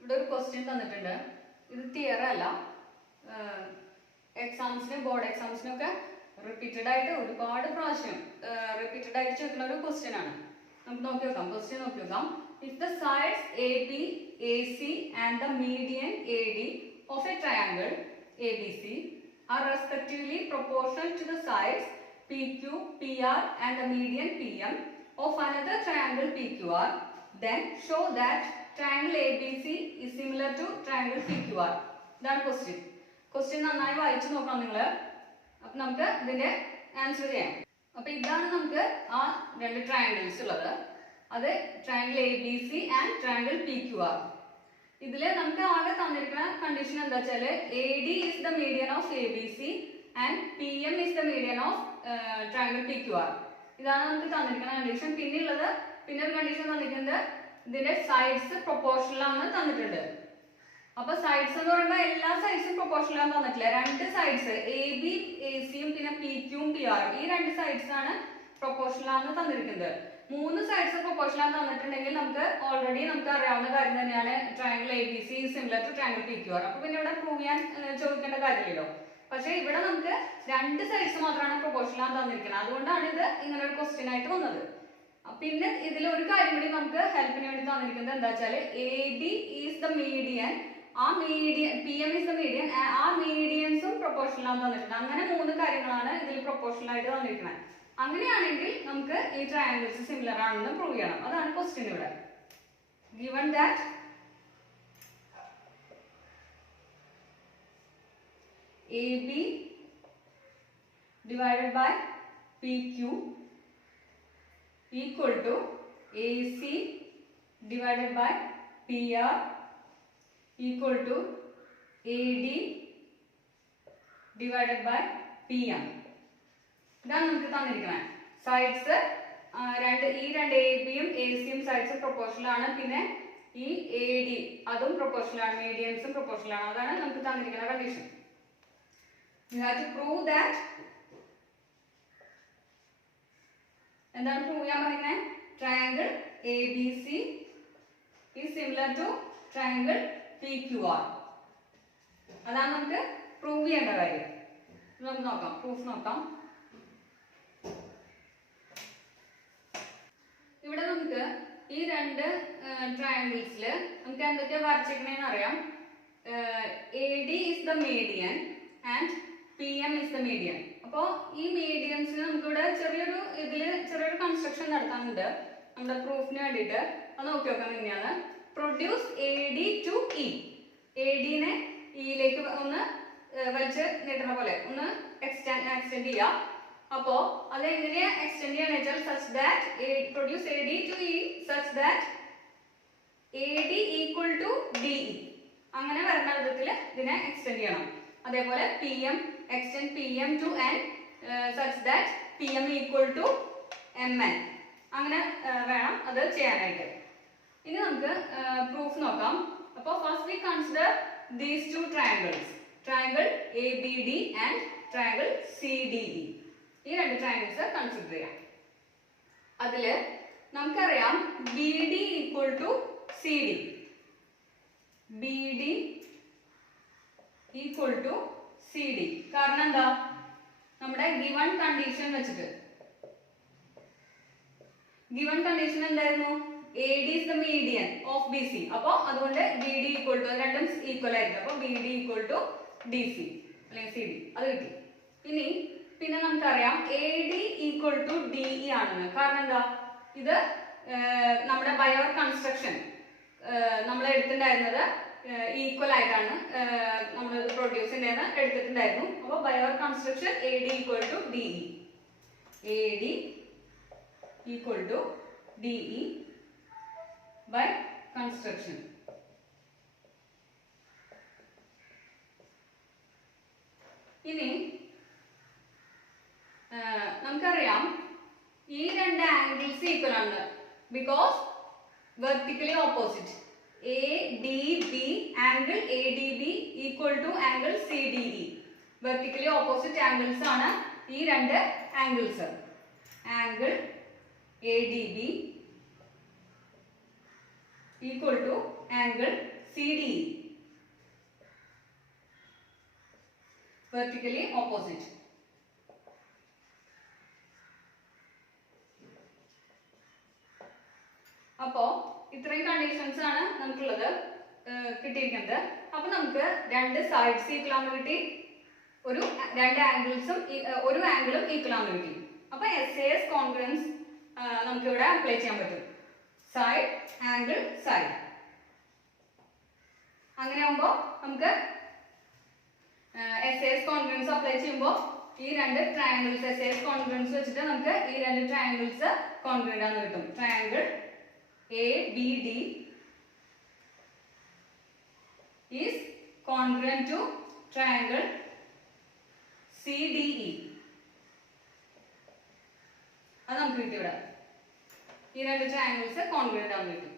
ഇവിടെ ഒരു ക്വസ്റ്റ്യൻ തന്നിട്ടുണ്ട്. ഇത് തിയറി അല്ല, എക്സാംസിന് ബോർഡ് എക്സാംസിനൊക്കെ റിപ്പീറ്റഡ് ആയിട്ട് ഒരുപാട് പ്രാവശ്യം റിപ്പീറ്റഡ് ആയിട്ട് ചോദിക്കുന്ന ഒരു ക്വസ്റ്റ്യൻ ആണ്. നമുക്ക് നോക്കി നോക്കാം, ക്വസ്റ്റ്യൻ നോക്കി നോക്കാം. If the sides AB, AC and the median AD of a triangle ABC are respectively proportional to the sides PQ, PR and the median PM of another triangle PQR, then show that triangle ABC is similar to triangle PQR. ഇതാണ് question. Question നന്നായി വായിച്ചു നോക്കാം നിങ്ങൾ. അപ്പൊ നമുക്ക് ഇതിന്റെ answer ചെയ്യാം. അപ്പൊ ഇതാണ് നമുക്ക് ആ രണ്ട് ട്രയാങ്കിൾസ് ഉള്ളത്. അത് triangle A B C and triangle P Q R. ഇതില് നമുക്ക് ആകെ തന്നിരിക്കുന്ന കണ്ടീഷൻ എന്താ വെച്ചാല് A D is the median of A B C and P M is the median of triangle P Q R. ഇതാണ് നമുക്ക് തന്നിരിക്കുന്ന കണ്ടീഷൻ. പിന്നെ ഒരു കണ്ടീഷൻ തന്നിരിക്കുന്നത് ഇതിന്റെ സൈഡ്സ് പ്രൊപ്പോർഷണൽ ആണെന്ന് തന്നിട്ടുണ്ട്. അപ്പൊ സൈഡ്സ് എന്ന് പറയുമ്പോൾ എല്ലാ സൈഡ്സും പ്രൊപ്പോർഷണൽ ആണെന്ന് തന്നിട്ടില്ല. രണ്ട് സൈഡ്സ് എ ബി എ സിയും പിന്നെ പി ക്യൂവും പി ആറും, ഈ രണ്ട് സൈഡ്സ് ആണ് പ്രൊപ്പോർഷണൽ ആണെന്ന് തന്നിരിക്കുന്നത്. മൂന്ന് സൈഡ്സ് പ്രൊപ്പോർഷണൽ ആണെന്ന് തന്നിട്ടുണ്ടെങ്കിൽ നമുക്ക് ഓൾറെഡി നമുക്ക് അറിയാവുന്ന കാര്യം തന്നെയാണ് triangle A B C similar to triangle P Q R. അപ്പൊ പിന്നെ ഇവിടെ പ്രൂവ് ചെയ്യാൻ ചോദിക്കേണ്ട കാര്യമില്ലല്ലോ. പക്ഷെ ഇവിടെ നമുക്ക് രണ്ട് സൈഡ്സ് മാത്രമാണ് പ്രൊപ്പോർഷണൽ ആണെന്ന് തന്നിരിക്കുന്നത്. അതുകൊണ്ടാണ് ഇത് ഇങ്ങനെ ഒരു ക്വസ്റ്റ്യൻ ആയിട്ട് വന്നത്. പിന്നെ ഇതിൽ ഒരു കാര്യം കൂടി നമുക്ക് ഹെൽപ്പിന് വേണ്ടി തന്നിരിക്കുന്നത് എന്താ വെച്ചാൽ A B is the median, ആ median P M is the median, ആ മീഡിയൻസും പ്രൊപ്പോർഷണൽ ആണെന്ന് തന്നിട്ടുണ്ട്. അങ്ങനെ മൂന്ന് കാര്യങ്ങളാണ് ഇതിൽ പ്രൊപ്പോർഷണൽ ആയിട്ട് തന്നിരിക്കുന്നത്. അങ്ങനെയാണെങ്കിൽ നമുക്ക് ഈ ട്രയാങ്കിൾസ് സിമിലർ ആണെന്ന് പ്രൂവ് ചെയ്യണം. അതാണ് ക്വസ്റ്റ്യൻ ഇവിടെ. Given that A B divided by P Q equal to AC divided by PR equal to AD divided by PM. ഇതാണ് നമുക്ക് തന്നിരിക്കുന്നത്. സൈഡ്സ് ഈ രണ്ട് എ ബിയും എ സിയും സൈഡ്സ് പ്രൊപ്പോർഷണൽ ആണ്. പിന്നെ ഈ എ ഡി അതും പ്രൊപ്പോർഷണൽ ആണ്, മീഡിയൻസും പ്രൊപ്പോർഷണൽ ആണ്. അതാണ് നമുക്ക് തന്നിരിക്കുന്ന condition. You have to prove that. എന്താണ് പ്രൂവ് ചെയ്യാൻ പറയുന്നത്? Triangle A B C is similar to triangle P Q R. അതാണ് നമുക്ക് പ്രൂവ് ചെയ്യേണ്ട കാര്യം. നമുക്ക് നോക്കാം, പ്രൂഫ് നോക്കാം. ഇവിടെ നമുക്ക് ഈ രണ്ട് ട്രയാങ്കിൾസിൽ നമുക്ക് എന്തൊക്കെയാ വരച്ചിരിക്കണേന്ന് അറിയാം. A D is the median and P M is the median. അപ്പോൾ ഈ മീഡിയൻസിന് നമുക്കിവിടെ ചെറിയൊരു കൺസ്ട്രക്ഷൻ നടത്താനുണ്ട് നമ്മുടെ പ്രൂഫിന് വേണ്ടിയിട്ട്. അത് നോക്കി നോക്കാം എങ്ങനെയാണ്. Produce A D to E. A ഡിനെ ഇയിലേക്ക് ഒന്ന് വലിച്ച് നീട്ടുന്ന പോലെ ഒന്ന് എക്സ്റ്റെൻഡ് ചെയ്യാം. അപ്പോ അത് എങ്ങനെയാ എക്സ്റ്റെൻഡ് ചെയ്യാന്ന് വെച്ചാൽ such that produce A D to E such that A D equal to D E. അങ്ങനെ വരുന്ന വിധത്തിൽ ഇതിനെ എക്സ്റ്റെൻഡ് ചെയ്യണം. അതേപോലെ P M extend PM to N such that PM equal to MN. അങ്ങനെ വേണം അത് ചെയ്യാനായിട്ട്. ഇനി നമുക്ക് പ്രൂഫ് നോക്കാം. അപ്പോൾ first we consider these two triangles, triangle A B D and triangle C D E. ഈ രണ്ട് ട്രയാങ്കിൾസ് കൺസിഡർ ചെയ്യാം. അതില് നമുക്കറിയാം B D equal to C D, B D equal to C D. കാരണം എന്താ? നമ്മുടെ ഗിവൺ കണ്ടീഷൻ വെച്ചിട്ട്, given condition എന്തായിരുന്നു? A D is the median of B C. അപ്പോൾ അതുകൊണ്ട് ബി ഡി ഈക്വൽ ടു, രണ്ടും ഈക്വൽ ആയിരിക്കും. അപ്പോൾ B D equal to D C അല്ലെങ്കിൽ സി ഡി, അത് കിട്ടി. പിന്നെ നമുക്കറിയാം A D equal to D E ആണെന്ന്. കാരണം എന്താ? ഇത് നമ്മുടെ ബയോർ കൺസ്ട്രക്ഷൻ നമ്മൾ എടുത്തിട്ടുണ്ടായിരുന്നത് ഈക്വൽ ആയിട്ടാണ് നമ്മൾ പ്രൊഡ്യൂസ് ചെയ്യുന്ന എടുത്തിട്ടുണ്ടായിരുന്നു. അപ്പോൾ by our construction A D equal to D E, A D equal to D E by construction. ഇനി നമുക്കറിയാം ഈ രണ്ട് ആംഗിൾസ് ഈക്വൽ ആണ്. Because vertically opposite ADB angle ADB equal to angle CDE. Vertically opposite angles ആണ് ഈ രണ്ട് angles. Angle ADB equal to angle CDE. Vertically opposite. അപ്പോൾ ഇത്രയും കണ്ടീഷൻസ് ആണ് നമുക്കുള്ളത് കിട്ടിയിരിക്കുന്നത്. അപ്പൊ നമുക്ക് രണ്ട് സൈഡ്സ് ഈക്വൽ ആണെന്ന് കിട്ടി, രണ്ട് ആംഗിൾസും ഒരു ആംഗിളും ഈക്വൽ ആണെന്ന് കിട്ടി. അപ്പൊ SAS കോൺഗ്രൻസ് നമുക്ക് ഇവിടെ അപ്ലൈ ചെയ്യാൻ പറ്റും. Side angle side. അങ്ങനെ ആകുമ്പോൾ നമുക്ക് SAS കോൺഗ്രൻസ് അപ്ലൈ ചെയ്യുമ്പോൾ ഈ രണ്ട് ട്രയാങ്കിൾസ് SAS കോൺഗ്രൻസ് വെച്ചിട്ട് നമുക്ക് ഈ രണ്ട് ട്രയാങ്കിൾസ് കോൺഗ്രന്റ് ആണെന്ന് കിട്ടും. Triangle ABD is congruent to triangle CDE. അത് നമുക്ക് കിട്ടി ഇവിടെ. ഈ രണ്ട് ട്രയാങ്കിൾസ് കോൺഗ്രന്റ് ആണെന്ന് കിട്ടി.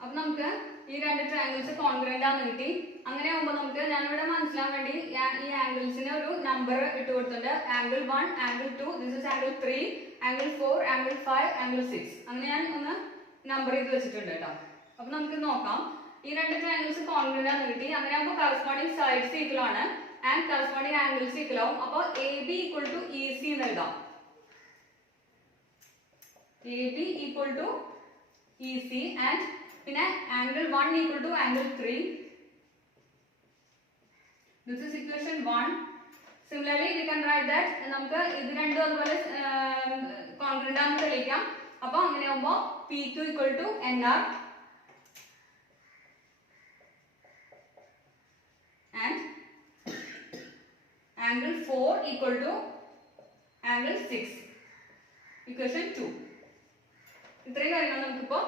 അപ്പൊ നമുക്ക് ഈ രണ്ട് ട്രയാങ്കിൾസ് കോൺഗ്രന്റ് ആണെന്ന് കിട്ടി. അങ്ങനെ ആകുമ്പോൾ നമുക്ക് ഞാനിവിടെ മനസ്സിലാൻ വേണ്ടി ഈ ആംഗിൾസിന് ഒരു നമ്പർ ഇട്ട് കൊടുത്തിട്ടുണ്ട്. Angle 1, angle 2, this is angle 3, angle 4, angle 5, angle 6. അങ്ങനെ ഞാൻ ഒന്ന് നമ്പർ ചെയ്ത് വെച്ചിട്ടുണ്ട് കേട്ടോ. അപ്പൊ നമുക്ക് നോക്കാം. ഈ രണ്ട് ട്രയാങ്കിൾസ് കോൺഗ്രന്റ് ആണെന്ന് കിട്ടി. അങ്ങനെ ആകുമ്പോൾ കറസ്പോണ്ടിങ് സൈഡ്സ് ഈക്വൽ ആണ് ആൻഡ് കറസ്പോണ്ടിങ് ആംഗിൾസ് ഈക്വൽ ആവും. അപ്പോൾ AB ഈക്വൽ ടു EC എന്ന് എഴുതാം. AB equal to EC and പിന്നെ angle 1 equal to angle 3. This is equation 1. Similarly, we can write that നമുക്ക് ഇത് രണ്ടും അതുപോലെ കോൺഗ്രന്റ് ആണെന്ന് തെളിയിക്കാം. അപ്പോൾ അങ്ങനെ ആകുമ്പോൾ PQ equal to NR and angle 4 equal to angle 6. Equation 2. ഇത്രയും കാര്യങ്ങൾ നമുക്കിപ്പോൾ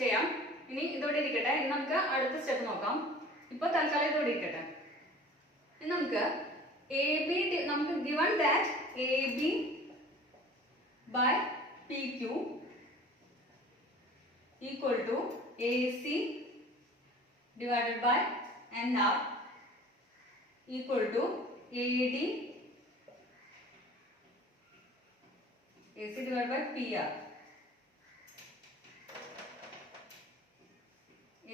ചെയ്യാം. ഇനി ഇതോടെ ഇരിക്കട്ടെ. ഇനി നമുക്ക് അടുത്ത സ്റ്റെപ്പ് നോക്കാം. ഇപ്പോൾ തൽക്കാലം ഇതോടെ ഇരിക്കട്ടെ. ഇനി നമുക്ക് നമുക്ക് given that AB by PQ equal to AC divided by NR equal to AD AC divided by PR.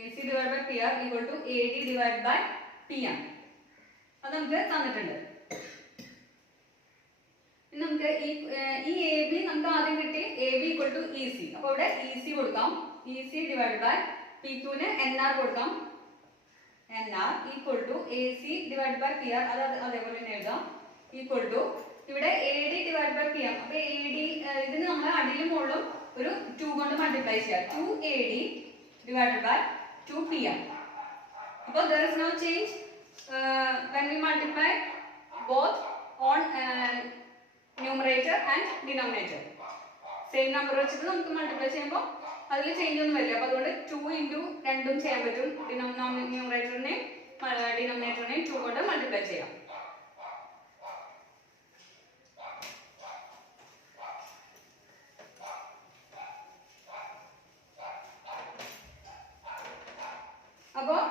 AC divided by PR equal to AD divided by PM. അത് നമുക്ക് തന്നിട്ടുണ്ട്. ഇനി നമുക്ക് ഈ AB നമുക്ക് ആദ്യം കിട്ടി AB equal to EC. അപ്പോൾ ഇവിടെ EC കൊടുക്കാം. EC divided by PQ ന് NR കൊടുക്കാം. NR equal to AC divided by PR. അത് അതേപോലെ തന്നെ എഴുതാം. Equal to ഇവിടെ AD divided by PM. അപ്പോൾ AD ഇതിന് നമ്മൾ അടിയിലും മുകളിലും ഒരു 2 കൊണ്ട് മൾട്ടിപ്ലൈ ചെയ്യാം. 2AD divided by 2PM. അപ്പോൾ there is no change when we multiply both on numerator and denominator. Same number വെച്ചിട്ട് നമുക്ക് മൾട്ടിപ്ലൈ ചെയ്യുമ്പോൾ അതിൽ ചേഞ്ച് ഒന്നും വരില്ല. അപ്പോൾ അതുകൊണ്ട് 2 into രണ്ടും ചെയ്യാൻ പറ്റും. ന്യൂമറേറ്ററിനെയും ഡിനോമിനേറ്ററിനെയും 2 കൊണ്ട് മൾട്ടിപ്ലൈ ചെയ്യാം. അപ്പോൾ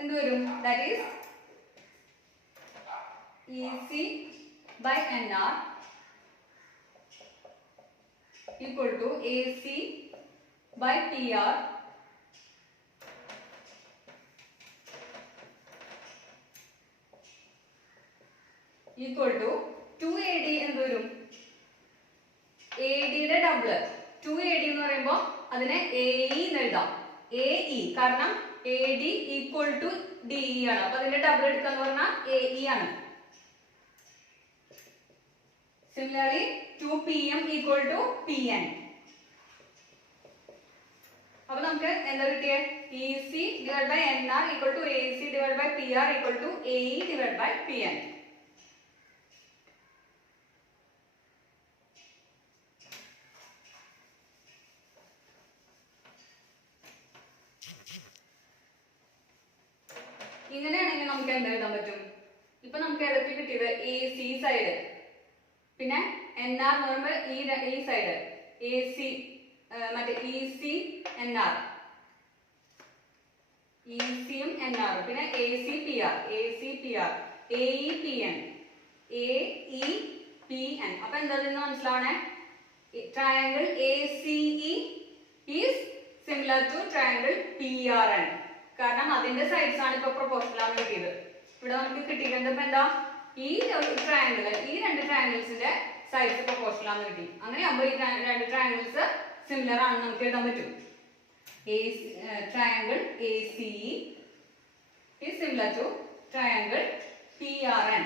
എന്ത് വരും? That is EC by NR equal to AC by PR equal to 2AD എന്ത് വരും? AD യുടെ ഡബിൾ 2AD എന്ന് പറയുമ്പോൾ അതിനെ AE എന്ന് എഴുതാം. AE കാരണം AD equal to DE ആണ്. അപ്പോൾ അതിന്റെ ഡബിൾ എടുക്കാന്ന് പറഞ്ഞാൽ AE ആണ്. Similarly, 2PM equal to PN. അപ്പോൾ നമുക്ക് എന്താ കിട്ടിയത്? EC divided by NR equal to AC divided by PR equal to AE divided by PN. ഇങ്ങനെയാണെങ്കിൽ നമുക്ക് എന്താ എഴുതാൻ പറ്റും? ഇപ്പൊ നമുക്ക് ഏതൊക്കെ കിട്ടിയത്? AC സൈഡ്, പിന്നെ NR എന്ന് പറയുമ്പോൾ ഈ സൈഡ് AC മറ്റേ EC NR, EC യും NR, പിന്നെ AC PR, AC PR, AE PN, AE PN. അപ്പൊ എന്താ മനസ്സിലാവണേ? Triangle ACE is similar to triangle PRN. കാരണം അതിന്റെ സൈഡ്സ് ആണ് ഇപ്പൊ പ്രൊപ്പോർഷണൽ ആണ് കിട്ടിയത്. ഇവിടെ നമുക്ക് കിട്ടിയിരിക്കുന്നത് എന്താ, ഈ ട്രയാങ്കിൾ, ഈ രണ്ട് ട്രയാങ്കിൾസിന്റെ സൈഡ്സ് പ്രൊപ്പോർഷണൽ ആണ് കിട്ടി. അങ്ങനെയാകുമ്പോൾ ഈ രണ്ട് ട്രയാങ്കിൾസ് സിമിലർ ആണെന്ന് നമുക്ക് എഴുതാൻ പറ്റും. Triangle ACE is similar to triangle PRN.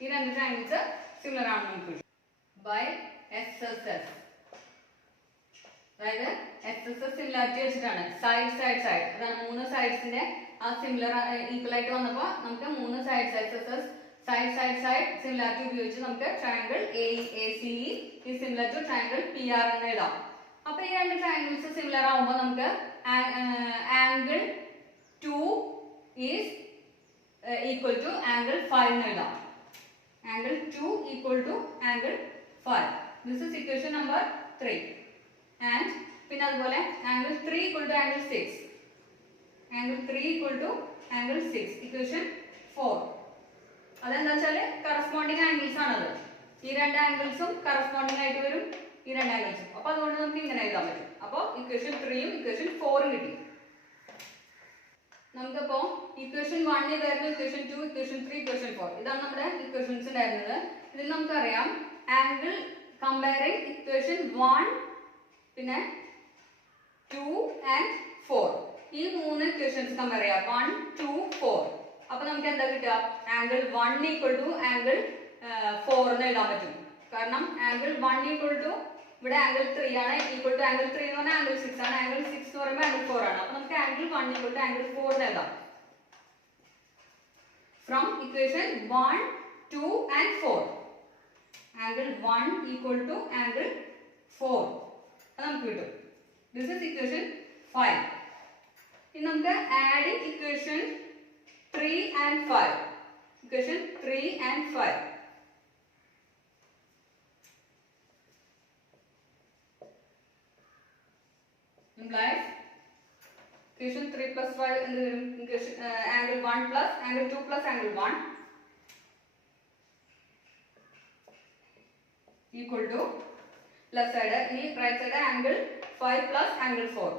ഈ രണ്ട് ട്രയാങ്കിൾസ് സിമിലർ ആണെന്ന് നമുക്ക് കിട്ടും. ബൈ SSS, അതായത് SSS സിമിലാരിറ്റി വെച്ചിട്ടാണ് സൈഡ് സൈഡ് സൈഡ്, അതാണ് മൂന്ന് സൈഡ്സിന്റെ ആ സിമിലർ ഈക്വൽ ആയിട്ട് വന്നപ്പോൾ നമുക്ക് മൂന്ന് sides SSS side side side similarity ഉപയോഗിച്ച് നമുക്ക് triangle ACE is similar to triangle PRN എഴുതാം. അപ്പൊ ഈ രണ്ട് ട്രയാങ്കിൾസ് സിമിലർ ആവുമ്പോൾ നമുക്ക് angle 2 is equal to angle 5 എന്ന് എഴുതാം. Angle 2 equal to angle 5. This is equation number 3. And പിന്നെ അതുപോലെ angle 3 equal to angle 6. Angle 3 equal to angle 6 equation 4. അതെന്താ വെച്ചാൽ കറസ്പോണ്ടിങ് ആംഗിൾസ് ആണത്. ഈ രണ്ട് ആംഗിൾസും കറസ്പോണ്ടിങ് ആയിട്ട് വരും, ഈ രണ്ട് ആംഗിൾസും. അപ്പൊ അതുകൊണ്ട് നമുക്ക് ഇങ്ങനെ എഴുതാൻ പറ്റും. അപ്പോൾ ഇക്വേഷൻ 3ഉം ഇക്വേഷൻ 4ഉം കിട്ടി. നമുക്കപ്പോ ഇക്വേഷൻ 1 ഇതായിരുന്നു, ഇക്വേഷൻ 2, ഇക്വേഷൻ 3, ഇക്വേഷൻ 4. ഇതാണ് നമ്മുടെ ഇക്വേഷൻസ് ഉണ്ടായിരുന്നത്. ഇതിൽ നമുക്കറിയാം ആംഗിൾ കമ്പയറിംഗ് ഇക്വേഷൻ 1, പിന്നെ 2 ആൻഡ് 4. ഈ മൂന്ന് ഇക്വേഷൻസ് കമ്പയർ ചെയ്യാം, 1, 2, 4. അപ്പൊ നമുക്ക് എന്താ കിട്ടുക, ആംഗിൾ 1 ഈക്വൽ ടു ആംഗിൾ 4 എന്ന് എഴുതാൻ പറ്റും. കാരണം ആംഗിൾ 1 ഈക്വൽ ടു, ഇവിടെ ആംഗിൾ 3 ആണ്, ഈക്വൽ ടു ആംഗിൾ 3 എന്ന് പറഞ്ഞാൽ ആംഗിൾ 6 ആണ്, ആംഗിൾ 6 എന്ന് പറയുമ്പോൾ ആംഗിൾ 4 ആണ്. അപ്പൊ നമുക്ക് ആംഗിൾ 1 ഈക്വൽ ടു ആംഗിൾ 4 എന്ന് എഴുതാം. From equation 1, 2 and 4, angle 1 equal to angle 4 അത് നമുക്ക് കിട്ടും. This is equation 5. ഇനി നമുക്ക് adding equation 3 and 5. Equation 3 and 5 implies equation 3 plus 5 എന്ത് വരും, equation angle 1 plus angle 2 plus angle 1 equal to left side ഇനി right side angle 5 plus angle 4.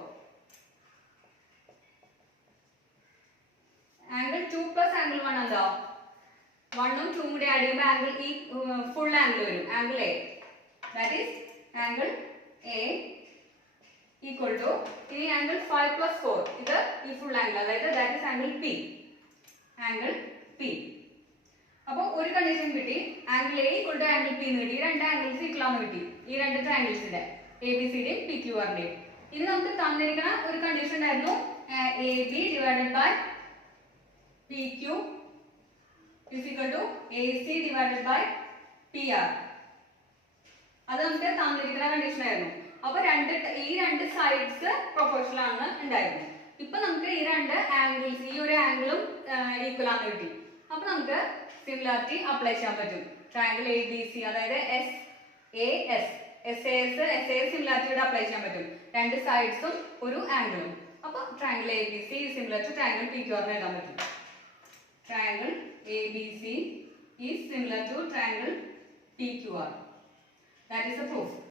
angle 2 plus angle 1 എന്താ, 1ഉം 2ഉം കൂടി ആഡ് ചെയ്യുമ്പോൾ ആംഗിൾ ഈ full angle വരും, angle A, that is angle A equal to ഇനി angle 5 plus 4 ഇത് ഈ full angle, അതായത് that is angle P, angle P. അപ്പോൾ ഒരു കണ്ടീഷൻ കിട്ടി, angle A equal to angle P എന്ന് കിട്ടി. ഈ രണ്ട് ആംഗിൾസ് ഈക്വൽ ആണെന്ന് കിട്ടി, ഈ രണ്ട് ട്രയാംഗിൾസിന്റെ ABCDയും PQRന്റെയും. ഇനി നമുക്ക് തന്നിരിക്കുന്ന ഒരു കണ്ടീഷൻ ആയിരുന്നു AB divided by PQ is equal to AC divided by PR. അത് നമുക്ക് തന്നിരിക്കുന്ന കണ്ടീഷൻ ആയിരുന്നു. അപ്പൊ ഈ രണ്ട് സൈഡ്സ് പ്രൊപ്പോർഷണൽ ആണ് ഉണ്ടായിരുന്നു. ഇപ്പൊ നമുക്ക് ഈ രണ്ട് ആംഗിൾസ്, ഈ ഒരു ആംഗിളും ഈക്വൽ ആണ് കിട്ടി. അപ്പൊ നമുക്ക് സിമിലാരിറ്റി അപ്ലൈ ചെയ്യാൻ പറ്റും. ട്രയാംഗിൾ ABC, അതായത് SAS സിമിലാരിറ്റിയുടെ അപ്ലൈ ചെയ്യാൻ പറ്റും. രണ്ട് സൈഡ്സും ഒരു ആംഗിളും. അപ്പൊ triangle ABC similar to triangle PQR എന്ന് എഴുതാൻ പറ്റും. Triangle ABC is similar to triangle PQR. That is the proof.